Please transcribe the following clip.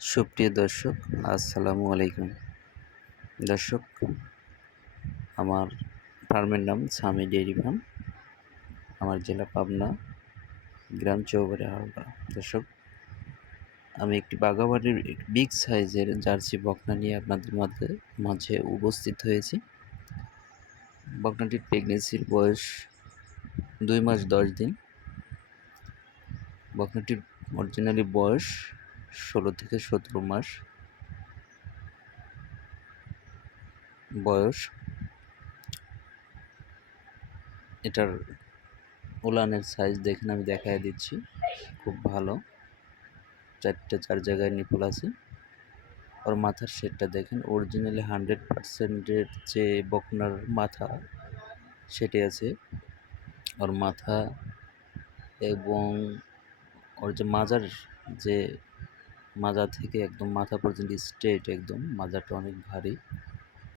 সুপ্রিয় দর্শক, আসসালামু আলাইকুম। দর্শক, আমার ফার্মের নাম সামি ডেইরি ফার্ম। আমার জেলা পাবনা, গ্রাম চৌবাড়ি হাওড়া। দর্শক, আমি একটি বাঘাবাড়ির বিগ সাইজের জার্সি বকনা নিয়ে আপনাদের মাঝে উপস্থিত হয়েছি। বকনাটির প্রেগনেন্সির বয়স 2 মাস 10 দিন। বকনাটির অরিজিনালি বয়স 16 থেকে 17 মাস বয়স। এটার উলানের সাইজ দেখেন, আমি দেখায় দিচ্ছি, খুব ভালো। 4 জায়গায় নিপল আছে। ওর মাথার শেডটা দেখেন, অরিজিনালি 100%-এর যে বকনার মাথা সেটি আছে। ওর মাথা এবং ওর যে মাজা থেকে একদম মাথা পর্যন্ত স্ট্রেট, একদম মাজাটা অনেক ভারী।